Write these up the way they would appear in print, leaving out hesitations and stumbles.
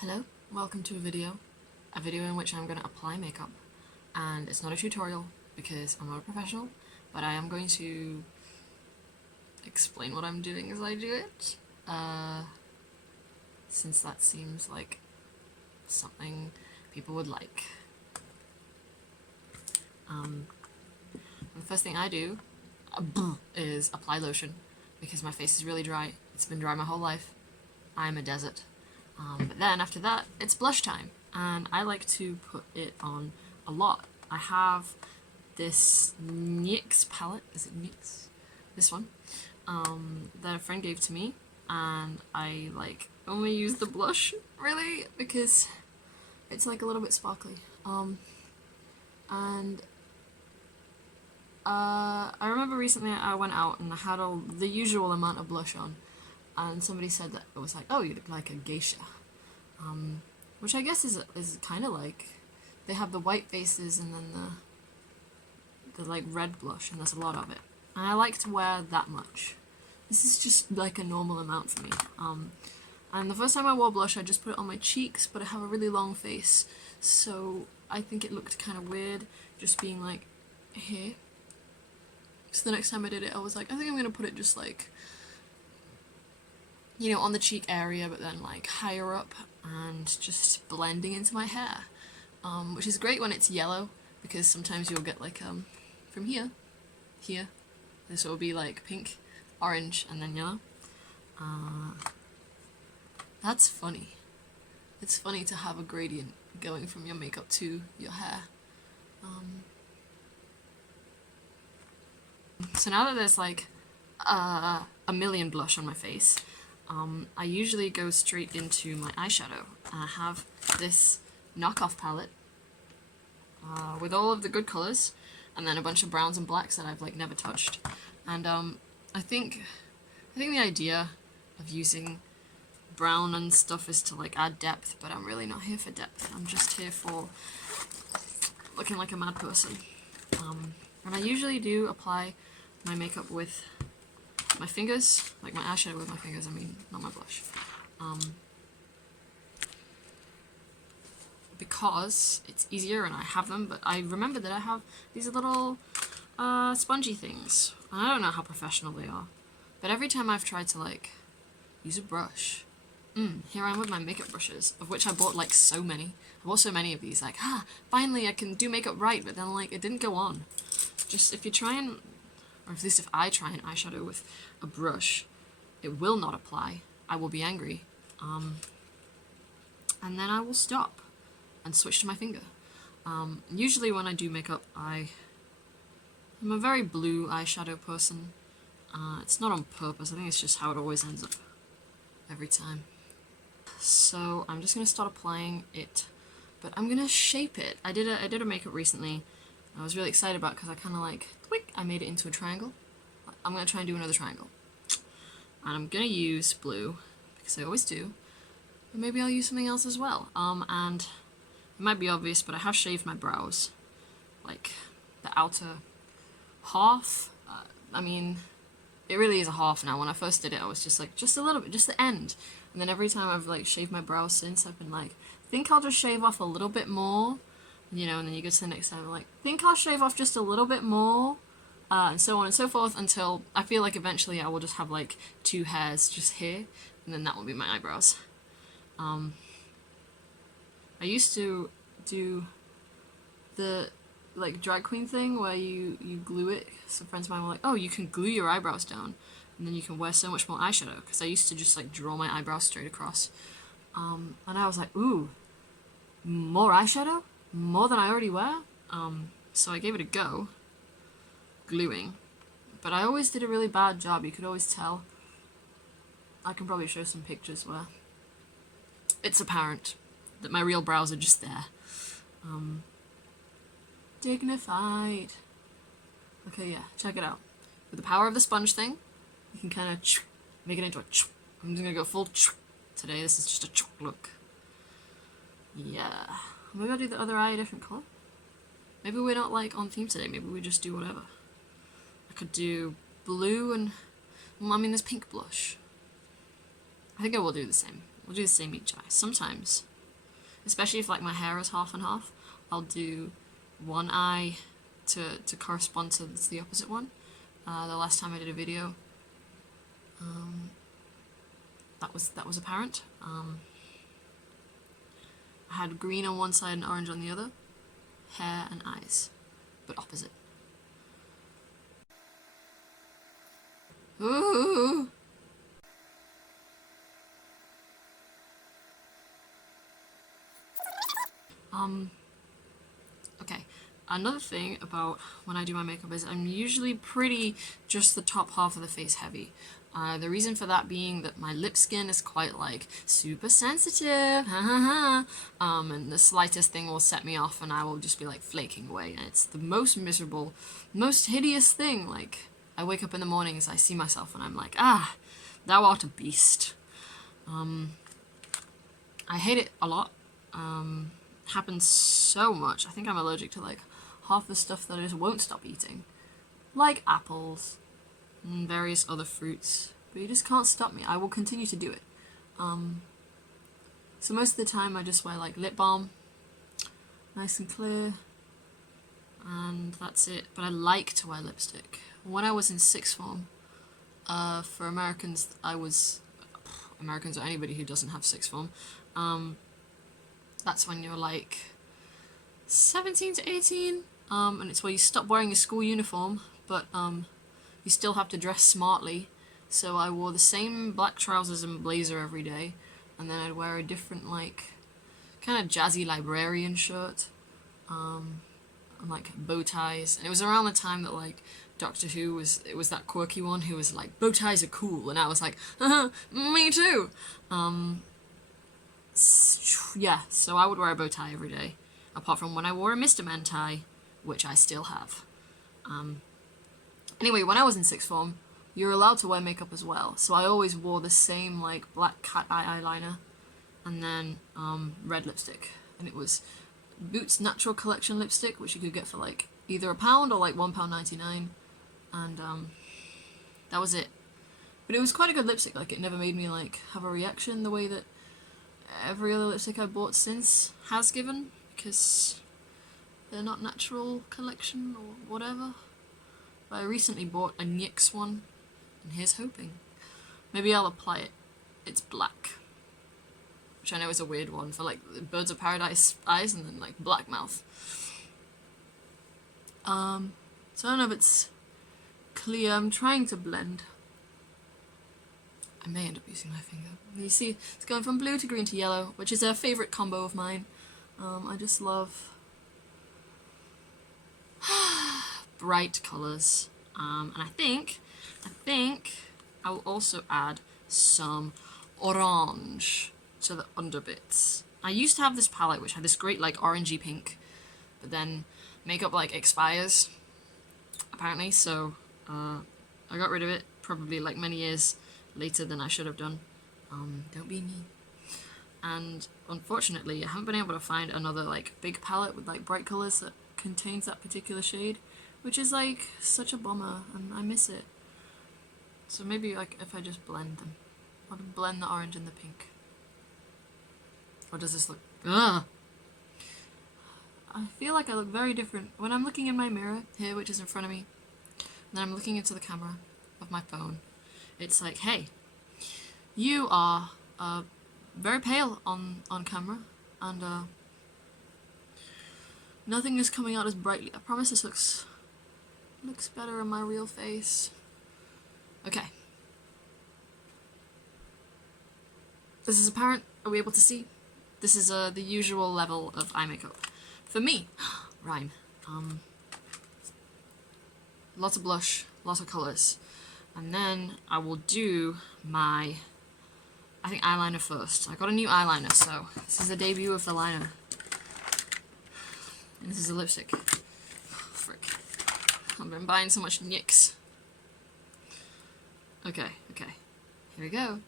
Hello, welcome to a video in which I'm going to apply makeup, and it's not a tutorial because I'm not a professional, but I am going to explain what I'm doing as I do it, since that seems like something people would like. The first thing I do is apply lotion because my face is really dry. It's been dry my whole life. I'm a desert. But then after that, it's blush time, and I like to put it on a lot. I have this NYX palette, is it NYX? This one, that a friend gave to me, and I only use the blush, really, because it's like a little bit sparkly. I remember recently I went out and I had the usual amount of blush on, and somebody said that it was like, oh, you look like a geisha, which I guess is kind of like, they have the white faces and then the like red blush, and there's a lot of it, and I like to wear that much. This is just like a normal amount for me. And the first time I wore blush, I just put it on my cheeks, but I have a really long face, so I think it looked kind of weird just being like here. So the next time I did it, I was like, I think I'm gonna put it just like, you know, on the cheek area, but then like higher up and just blending into my hair, which is great when it's yellow, because sometimes you'll get like from here, this will be like pink, orange, and then yellow. That's funny. It's funny to have a gradient going from your makeup to your hair. So now that there's like a million blush on my face, I usually go straight into my eyeshadow. I have this knockoff palette with all of the good colours, and then a bunch of browns and blacks that I've like never touched. And I think the idea of using brown and stuff is to like add depth, but I'm really not here for depth. I'm just here for looking like a mad person. And I usually do apply my makeup with my fingers, like my eyeshadow with my fingers, I mean, not my blush. Because it's easier and I have them, but I remember that I have these little spongy things. And I don't know how professional they are, but every time I've tried to like use a brush, here I am with my makeup brushes, of which I bought like so many. I bought so many of these, like, finally I can do makeup right, but then like it didn't go on. Just if you try and, or at least if I try an eyeshadow with a brush, it will not apply. I will be angry. And then I will stop and switch to my finger. Usually when I do makeup, I'm a very blue eyeshadow person. It's not on purpose, I think it's just how it always ends up every time. So I'm just gonna start applying it, but I'm gonna shape it. I did a makeup recently I was really excited about, because I kind of like, I made it into a triangle. I'm gonna try and do another triangle. And I'm gonna use blue, because I always do. But maybe I'll use something else as well. And it might be obvious, but I have shaved my brows. Like, the outer half. I mean, it really is a half now. When I first did it, I was just like, just a little bit, just the end. And then every time I've like shaved my brows since, I've been like, think I'll just shave off a little bit more. You know, and then you go to the next time, I'm like, think I'll shave off just a little bit more, and so on and so forth, until I feel like eventually I will just have like 2 hairs just here, and then that will be my eyebrows. I used to do the like drag queen thing where you glue it. Some friends of mine were like, oh, you can glue your eyebrows down, and then you can wear so much more eyeshadow, because I used to just like draw my eyebrows straight across. And I was like, ooh, more eyeshadow? More than I already wear? So I gave it a go, gluing, but I always did a really bad job. You could always tell. I can probably show some pictures where it's apparent that my real brows are just there. Dignified. Okay, yeah, check it out. With the power of the sponge thing, you can kind of make it into a I'm just gonna go full today. This is just a look. Yeah. Maybe I'll do the other eye a different colour. Maybe we're not like on theme today, maybe we just do whatever. I could do blue and, well, I mean there's pink blush. I think I will do the same. I'll do the same each eye. Sometimes, especially if like my hair is half and half, I'll do one eye to correspond to the opposite one. The last time I did a video, that was apparent. I had green on one side and orange on the other. Hair and eyes, but opposite. Ooh. Okay. Another thing about when I do my makeup is I'm usually pretty just the top half of the face heavy. The reason for that being that my lip skin is quite like super sensitive, and the slightest thing will set me off and I will just be like flaking away, and it's the most miserable, most hideous thing. Like, I wake up in the mornings, I see myself and I'm like, ah, thou art a beast. I hate it a lot. Happens so much. I think I'm allergic to like half the stuff that I just won't stop eating. Like apples and various other fruits. But you just can't stop me. I will continue to do it. So most of the time I just wear like lip balm. Nice and clear. And that's it. But I like to wear lipstick. When I was in sixth form, for Americans, Americans or anybody who doesn't have sixth form, that's when you're like 17 to 18, and it's where you stop wearing your school uniform, but you still have to dress smartly. So I wore the same black trousers and blazer every day, and then I'd wear a different like kind of jazzy librarian shirt, and like bow ties. And it was around the time that like Doctor Who was that quirky one who was like, bow ties are cool, and I was like, me too. Yeah, so I would wear a bow tie every day, apart from when I wore a Mr. Man tie, which I still have. Anyway, when I was in sixth form, you're allowed to wear makeup as well, so I always wore the same like black cat eye eyeliner, and then red lipstick, and it was Boots Natural Collection lipstick, which you could get for like either £1 or like £1.99, and that was it. But it was quite a good lipstick. Like, it never made me like have a reaction the way that every other lipstick I've bought since has given, because they're not natural collection or whatever. But I recently bought a NYX one, and here's hoping. Maybe I'll apply it. It's black, which I know is a weird one for like Birds of Paradise eyes and then like black mouth. So I don't know if it's clear. I'm trying to blend. I may end up using my finger. You see, it's going from blue to green to yellow, which is a favourite combo of mine. I just love bright colours. And I think I will also add some orange to the underbits. I used to have this palette which had this great like orangey pink, but then makeup like expires, apparently, so I got rid of it probably like many years later than I should have done. Don't be me. And unfortunately, I haven't been able to find another like big palette with like bright colours that contains that particular shade, which is like such a bummer, and I miss it. So maybe like if I just blend them, I'll blend the orange and the pink. Or does this look? Ugh! I feel like I look very different when I'm looking in my mirror here, which is in front of me, and then I'm looking into the camera of my phone. It's like, hey, you are very pale on camera, and nothing is coming out as brightly. I promise this looks better on my real face. Okay. This is apparent. Are we able to see? This is the usual level of eye makeup. For me, rhyme. Lots of blush, lots of colours. And then I will do my, I think, eyeliner first. I got a new eyeliner, so this is the debut of the liner. And this is a lipstick. Frick. I've been buying so much NYX. Okay. Here we go.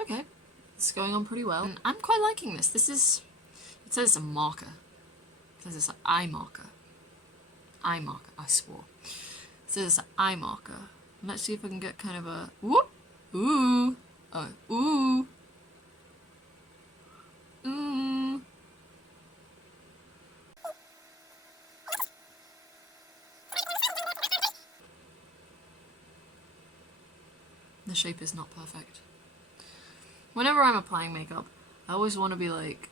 Okay. It's going on pretty well. And I'm quite liking this. This is, it says it's a marker. It says it's an eye marker. eye marker, I swore. So this is an eye marker. Let's see if I can get kind of a whoop, ooh, ooh, ooh. The shape is not perfect. Whenever I'm applying makeup, I always want to be like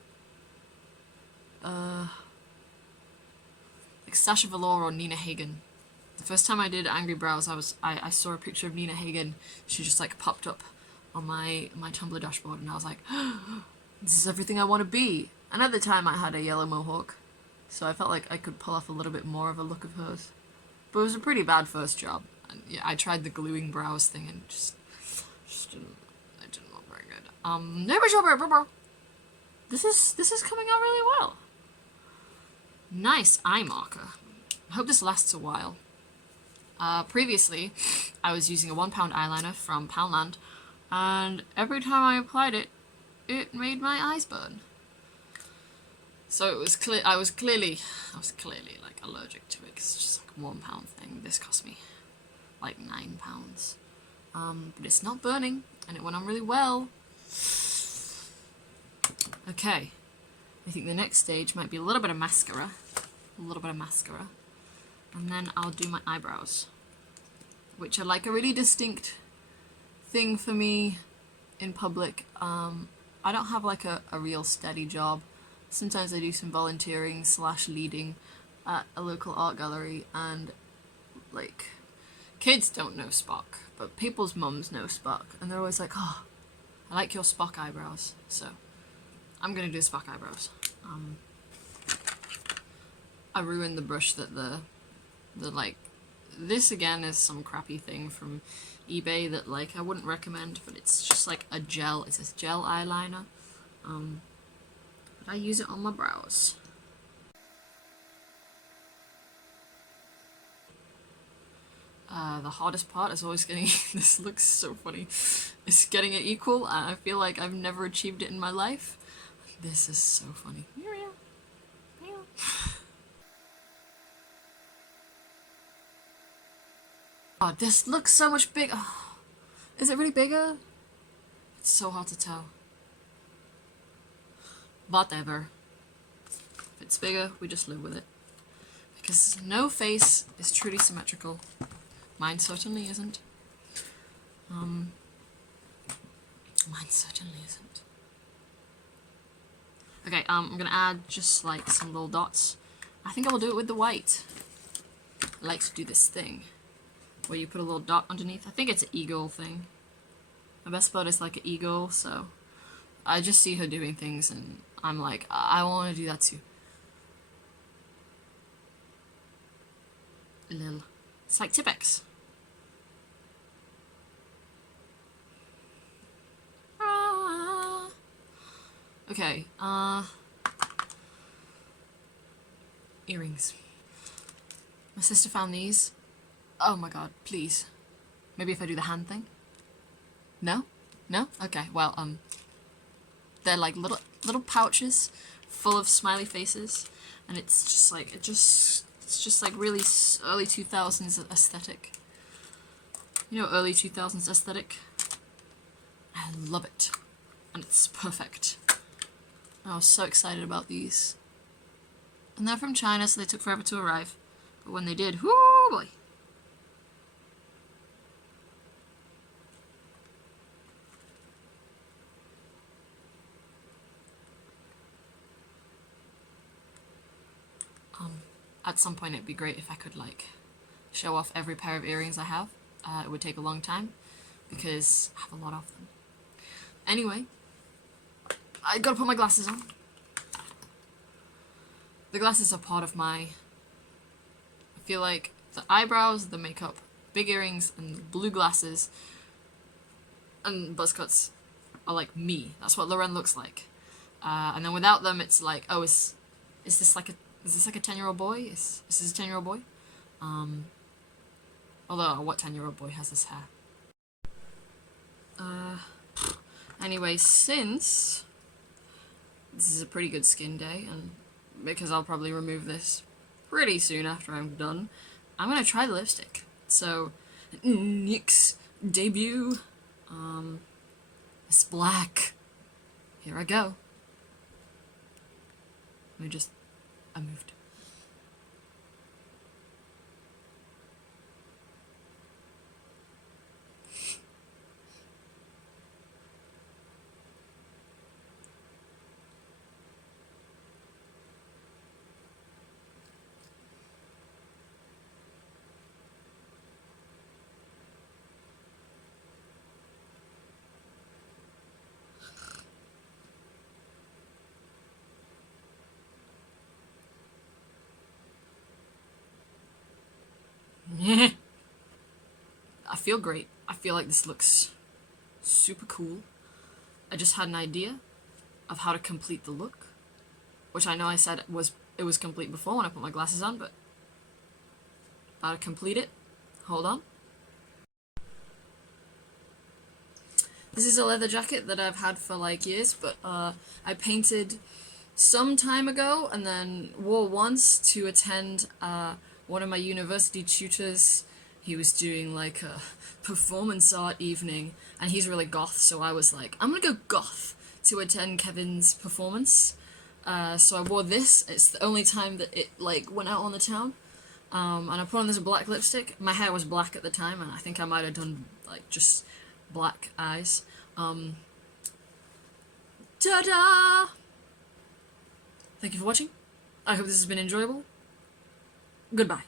Sasha Velour or Nina Hagen. The first time I did Angry Brows, I saw a picture of Nina Hagen. She just like popped up on my Tumblr dashboard, and I was like, this is everything I want to be. And at the time, I had a yellow mohawk, so I felt like I could pull off a little bit more of a look of hers. But it was a pretty bad first job. And yeah, I tried the gluing brows thing and just didn't. It didn't look very good. This is coming out really well. Nice eye marker. I hope this lasts a while. Previously, I was using a £1 eyeliner from Poundland, and every time I applied it, it made my eyes burn. So it was clear. I was clearly like allergic to it, because it's just like a £1 thing. This cost me like £9. But it's not burning, and it went on really well. Okay, I think the next stage might be a little bit of mascara. And then I'll do my eyebrows, which are like a really distinct thing for me in public. I don't have like a real steady job. Sometimes I do some volunteering / leading at a local art gallery, and like, kids don't know Spock, but people's mums know Spock, and they're always like, oh, I like your Spock eyebrows, so I'm gonna do Spock eyebrows. I ruined the brush that the like, this again is some crappy thing from eBay that like I wouldn't recommend, but it's just like a gel, it's a gel eyeliner. But I use it on my brows. The hardest part is always getting, this looks so funny, is getting it equal, and I feel like I've never achieved it in my life. This is so funny. Oh, this looks so much bigger. Oh, is it really bigger? It's so hard to tell. Whatever. If it's bigger, we just live with it. Because no face is truly symmetrical. Mine certainly isn't. Mine certainly isn't. Okay, I'm gonna add just like some little dots. I think I will do it with the white. I like to do this thing where you put a little dot underneath. I think it's an eagle thing. My best bud is like an eagle, so I just see her doing things and I'm like, I want to do that too. Lil. It's like Tipex. Okay, earrings. My sister found these. Oh my god, please. Maybe if I do the hand thing? No? No? Okay, well, they're like little pouches full of smiley faces, and it's just like, it's just like really early 2000s aesthetic. You know, early 2000s aesthetic? I love it. And it's perfect. I was so excited about these. And they're from China, so they took forever to arrive. But when they did, whoo boy! At some point it'd be great if I could like show off every pair of earrings I have. It would take a long time because I have a lot of them. Anyway, I gotta put my glasses on. The glasses are part of my... I feel like the eyebrows, the makeup, big earrings, and blue glasses, and buzz cuts are like me. That's what Loren looks like. And then without them, it's like, oh, is this like a 10-year-old boy? Is this a 10-year-old boy? Although, what 10-year-old boy has this hair? Anyway, since this is a pretty good skin day, and because I'll probably remove this pretty soon after I'm done, I'm gonna try the lipstick. So, NYX's debut, it's black. Here I go. I moved. I feel great. I feel like this looks super cool. I just had an idea of how to complete the look, which I know I said it was complete before when I put my glasses on, but how to complete it. Hold on. This is a leather jacket that I've had for like years, but I painted some time ago and then wore once to attend one of my university tutors. He was doing like a performance art evening, and he's really goth, so I was like, I'm gonna go goth to attend Kevin's performance. So I wore this. It's the only time that it like went out on the town. And I put on this black lipstick. My hair was black at the time, and I think I might have done like just black eyes. Ta-da! Thank you for watching. I hope this has been enjoyable. Goodbye.